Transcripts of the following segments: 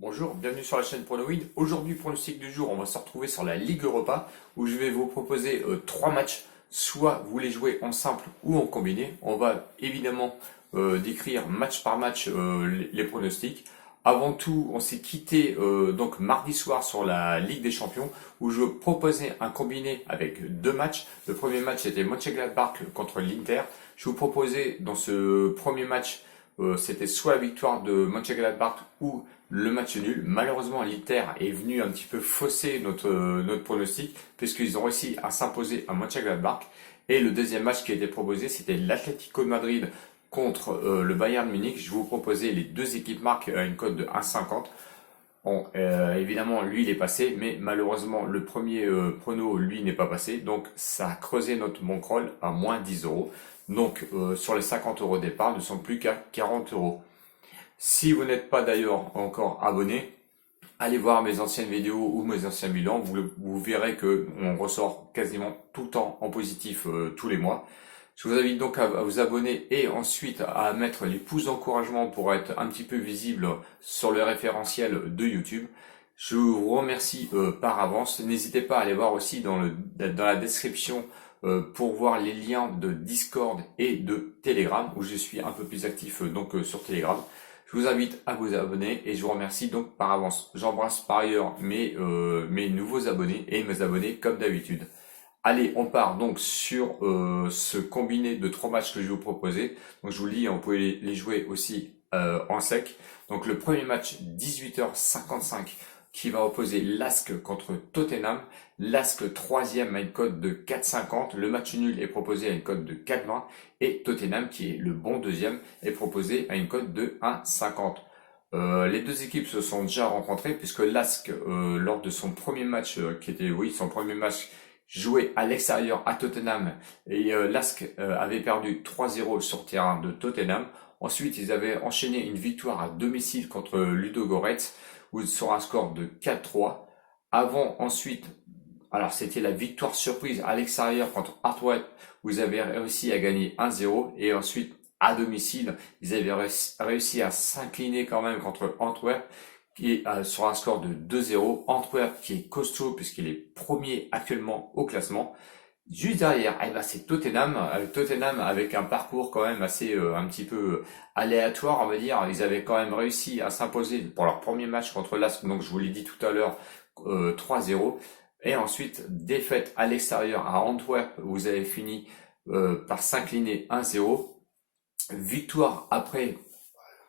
Bonjour, bienvenue sur la chaîne PronoWin. Aujourd'hui, pronostic du jour, on va se retrouver sur la Ligue Europa où je vais vous proposer trois matchs. Soit vous les jouez en simple ou en combiné. On va évidemment décrire match par match les pronostics. Avant tout, on s'est quitté donc mardi soir sur la Ligue des Champions où je proposais un combiné avec deux matchs. Le premier match était Mönchengladbach contre l'Inter. Je vous proposais dans ce premier match, c'était soit la victoire de Mönchengladbach ou le match nul. Malheureusement, l'Inter est venu un petit peu fausser notre pronostic puisqu'ils ont réussi à s'imposer à Mönchengladbach. Et le deuxième match qui a été proposé, c'était l'Atlético de Madrid contre le Bayern Munich. Je vous proposais les deux équipes marquent à une cote de 1,50. Bon, évidemment, lui, il est passé, mais malheureusement, le premier prono, lui, n'est pas passé. Donc, ça a creusé notre bankroll à moins 10 euros. Donc, sur les 50 euros départ, nous ne sommes plus qu'à 40 euros. Si vous n'êtes pas d'ailleurs encore abonné, allez voir mes anciennes vidéos ou mes anciens bilans. Vous verrez que on ressort quasiment tout le temps en positif tous les mois. Je vous invite donc à vous abonner et ensuite à mettre les pouces d'encouragement pour être un petit peu visible sur le référentiel de YouTube. Je vous remercie par avance. N'hésitez pas à aller voir aussi dans la description pour voir les liens de Discord et de Telegram où je suis un peu plus actif donc sur Telegram. Je vous invite à vous abonner et je vous remercie donc par avance. J'embrasse par ailleurs mes nouveaux abonnés et mes abonnés comme d'habitude. Allez, on part donc sur ce combiné de trois matchs que je vais vous proposer. Donc je vous le dis, vous pouvez les jouer aussi en sec. Donc le premier match 18h55 qui va opposer l'Ask contre Tottenham. L'Ask troisième a une cote de 4,50. Le match nul est proposé à une cote de 4,20. Et Tottenham, qui est le bon deuxième, est proposé à une cote de 1,50. Les deux équipes se sont déjà rencontrées puisque l'Ask, lors de son premier match, qui était, oui, son premier match joué à l'extérieur à Tottenham, et l'Ask avait perdu 3-0 sur le terrain de Tottenham. Ensuite, ils avaient enchaîné une victoire à domicile contre Ludogorets, où sur un score de 4-3. Avant, ensuite, alors c'était la victoire surprise à l'extérieur contre Antwerp, où ils avaient réussi à gagner 1-0. Et ensuite, à domicile, ils avaient réussi à s'incliner quand même contre Antwerp, qui est sur un score de 2-0. Antwerp qui est costaud puisqu'il est premier actuellement au classement. Juste derrière, eh ben, c'est Tottenham. Tottenham avec un parcours quand même assez un petit peu aléatoire, on va dire. Ils avaient quand même réussi à s'imposer pour leur premier match contre l'Ask, donc je vous l'ai dit tout à l'heure, 3-0. Et ensuite, défaite à l'extérieur à Antwerp, où vous avez fini par s'incliner 1-0. Victoire après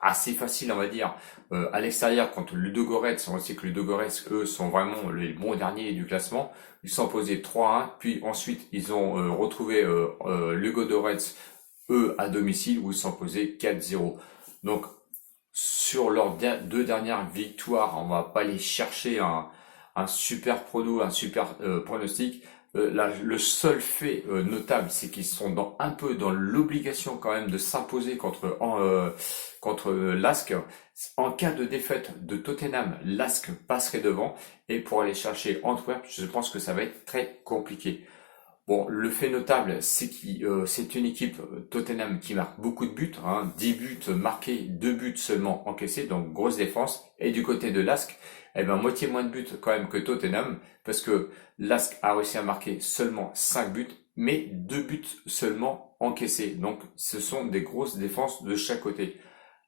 assez facile, on va dire, à l'extérieur contre Ludogorets. On sait que Ludogorets, eux, sont vraiment les bons derniers du classement. Ils sont posés 3-1, puis ensuite ils ont retrouvé Ludogorets, eux, à domicile, où ils sont posés 4-0. Donc, sur leurs deux dernières victoires, on va pas les chercher un super prono, un super pronostic. Le seul fait notable, c'est qu'ils sont un peu dans l'obligation quand même de s'imposer contre l'Ask. En cas de défaite de Tottenham, l'Ask passerait devant. Et pour aller chercher Antwerp, je pense que ça va être très compliqué. Bon, le fait notable, c'est que c'est une équipe Tottenham qui marque beaucoup de buts, 10 buts marqués, 2 buts seulement encaissés, donc grosse défense. Et du côté de l'Ask, eh ben, moitié moins de buts quand même que Tottenham, parce que l'Ask a réussi à marquer seulement 5 buts, mais 2 buts seulement encaissés. Donc ce sont des grosses défenses de chaque côté.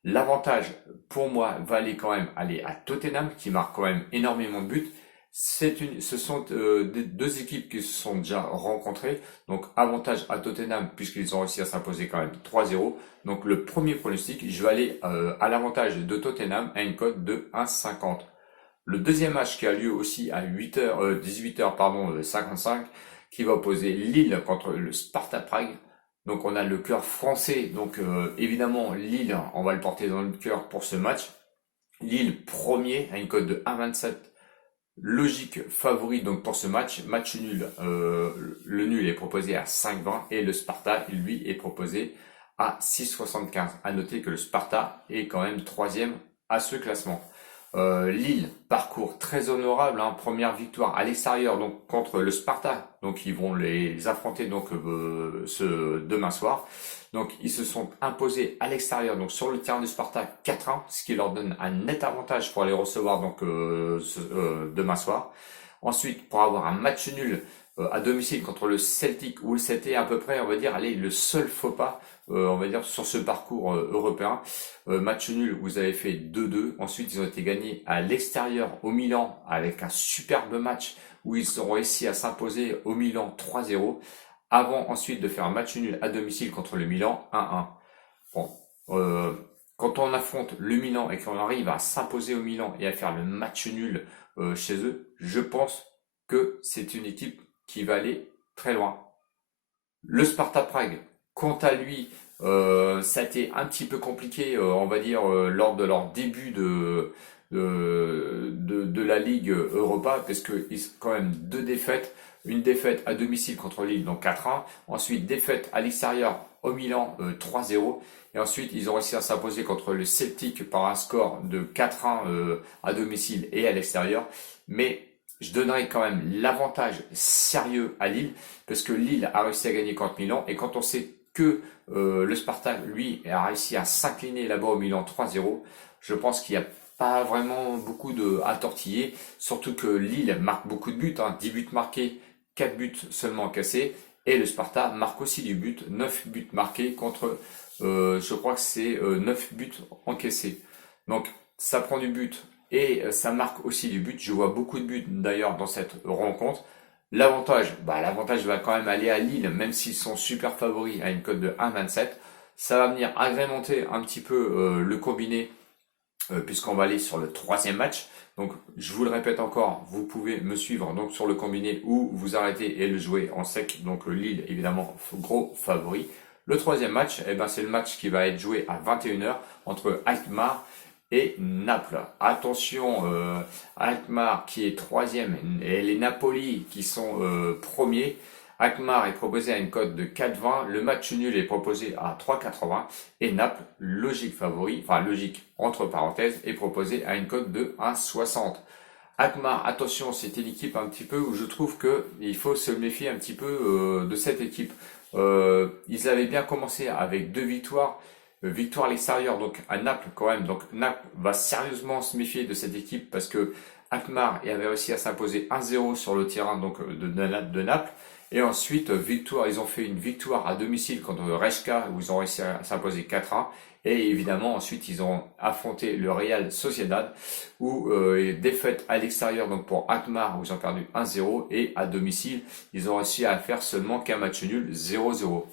L'avantage, pour moi, va aller quand même aller à Tottenham, qui marque quand même énormément de buts. Ce sont deux équipes qui se sont déjà rencontrées. Donc, avantage à Tottenham, puisqu'ils ont réussi à s'imposer quand même 3-0. Donc, le premier pronostic, je vais aller à l'avantage de Tottenham à une cote de 1,50. Le deuxième match qui a lieu aussi à 18h, pardon, 55, qui va opposer Lille contre le Sparta Prague. Donc on a le cœur français, donc évidemment Lille, on va le porter dans le cœur pour ce match. Lille premier à une cote de 1,27, logique favori donc pour ce match. Match nul, le nul est proposé à 5,20 et le Sparta lui est proposé à 6,75. À noter que le Sparta est quand même troisième à ce classement. Lille, parcours très honorable, première victoire à l'extérieur donc contre le Sparta, donc ils vont les affronter donc ce demain soir. Donc ils se sont imposés à l'extérieur, donc sur le terrain du Sparta 4-1, ce qui leur donne un net avantage pour aller recevoir donc demain soir. Ensuite, pour avoir un match nul à domicile contre le Celtic, où c'était à peu près, on va dire, allez, le seul faux pas, on va dire, sur ce parcours européen. Match nul, vous avez fait 2-2. Ensuite, ils ont été gagnés à l'extérieur au Milan avec un superbe match où ils ont réussi à s'imposer au Milan 3-0. Avant ensuite de faire un match nul à domicile contre le Milan 1-1. Bon, euh, quand on affronte le Milan et qu'on arrive à s'imposer au Milan et à faire le match nul chez eux, je pense que c'est une équipe qui va aller très loin. Le Sparta Prague, quant à lui, ça a été un petit peu compliqué, on va dire, lors de leur début de la Ligue Europa, parce qu'ils ont quand même deux défaites. Une défaite à domicile contre Lille, donc 4-1. Ensuite, défaite à l'extérieur au Milan, 3-0. Et ensuite, ils ont réussi à s'imposer contre le Celtic par un score de 4-1 à domicile et à l'extérieur. Mais je donnerais quand même l'avantage sérieux à Lille, parce que Lille a réussi à gagner contre Milan. Et quand on sait que le Sparta, lui, a réussi à s'incliner là-bas au Milan 3-0, je pense qu'il n'y a pas vraiment beaucoup à tortiller. Surtout que Lille marque beaucoup de buts, 10 buts marqués, 4 buts seulement encaissés. Et le Sparta marque aussi du but, 9 buts marqués contre, je crois que c'est 9 buts encaissés. Donc ça prend du but et ça marque aussi du but. Je vois beaucoup de buts d'ailleurs dans cette rencontre. L'avantage va quand même aller à Lille, même s'ils sont super favoris à une cote de 1,27. Ça va venir agrémenter un petit peu le combiné, puisqu'on va aller sur le troisième match. Donc, je vous le répète encore, vous pouvez me suivre donc sur le combiné ou vous arrêter et le jouer en sec. Donc, Lille, évidemment, gros favori. Le troisième match, c'est le match qui va être joué à 21h entre Alkmaar et Naples. Attention, Alkmaar qui est troisième et les Napoli qui sont premiers. Alkmaar est proposé à une cote de 4,20, le match nul est proposé à 3,80 et Naples, logique favori, enfin logique entre parenthèses, est proposé à une cote de 1,60. Alkmaar, attention, c'est une équipe un petit peu où je trouve qu'il faut se méfier un petit peu de cette équipe. Ils avaient bien commencé avec 2 victoires. Victoire à l'extérieur, donc à Naples quand même. Donc Naples va sérieusement se méfier de cette équipe parce que Alkmaar avait réussi à s'imposer 1-0 sur le terrain donc, de Naples. Et ensuite, ils ont fait une victoire à domicile contre Rijeka où ils ont réussi à s'imposer 4-1. Et évidemment, ensuite, ils ont affronté le Real Sociedad où défaite à l'extérieur donc pour Alkmaar où ils ont perdu 1-0 et à domicile, ils ont réussi à faire seulement qu'un match nul 0-0.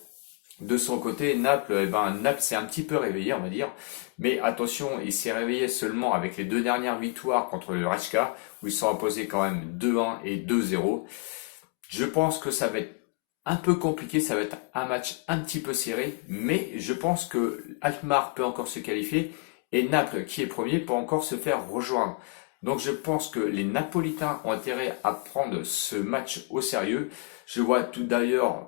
De son côté, Naples, Naples s'est un petit peu réveillé, on va dire. Mais attention, il s'est réveillé seulement avec les 2 dernières victoires contre le Rijeka, où ils sont imposés quand même 2-1 et 2-0. Je pense que ça va être un peu compliqué, ça va être un match un petit peu serré, mais je pense que Alkmaar peut encore se qualifier et Naples, qui est premier, peut encore se faire rejoindre. Donc je pense que les Napolitains ont intérêt à prendre ce match au sérieux. Je vois tout d'ailleurs,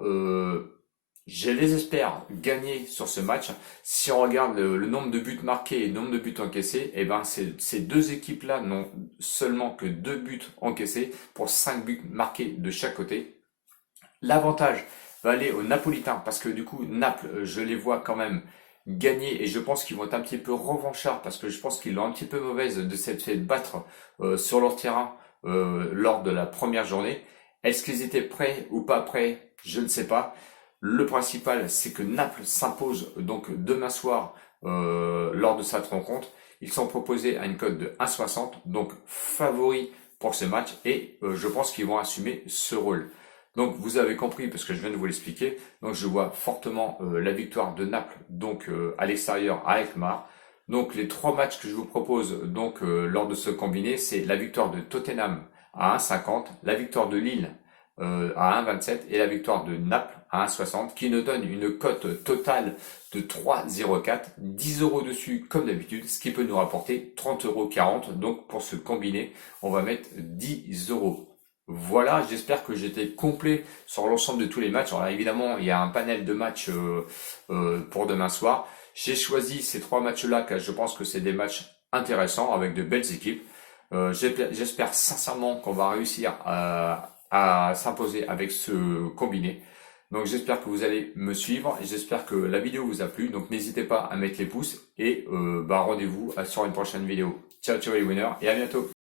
je les espère gagner sur ce match. Si on regarde le nombre de buts marqués et le nombre de buts encaissés, ces deux équipes-là n'ont seulement que 2 buts encaissés pour 5 buts marqués de chaque côté. L'avantage va aller aux Napolitains parce que du coup, Naples, je les vois quand même gagner et je pense qu'ils vont être un petit peu revanchards parce que je pense qu'ils l'ont un petit peu mauvaise de s'être fait battre sur leur terrain lors de la première journée. Est-ce qu'ils étaient prêts ou pas prêts? Je ne sais pas. Le principal, c'est que Naples s'impose donc demain soir lors de cette rencontre. Ils sont proposés à une cote de 1,60, donc favoris pour ce match et je pense qu'ils vont assumer ce rôle. Donc vous avez compris parce que je viens de vous l'expliquer. Donc je vois fortement la victoire de Naples donc à l'extérieur à Alkmaar. Donc les 3 matchs que je vous propose donc lors de ce combiné, c'est la victoire de Tottenham à 1,50, la victoire de Lille à 1,27 et la victoire de Naples à 1,60 qui nous donne une cote totale de 3,04, 10 euros dessus comme d'habitude, ce qui peut nous rapporter 30,40 €. Donc pour ce combiné, on va mettre 10 euros. Voilà, j'espère que j'étais complet sur l'ensemble de tous les matchs. Alors évidemment, il y a un panel de matchs pour demain soir. J'ai choisi ces 3 matchs-là car je pense que c'est des matchs intéressants avec de belles équipes. J'espère sincèrement qu'on va réussir à s'imposer avec ce combiné. Donc j'espère que vous allez me suivre, j'espère que la vidéo vous a plu, donc n'hésitez pas à mettre les pouces et rendez-vous sur une prochaine vidéo. Ciao ciao les winners et à bientôt.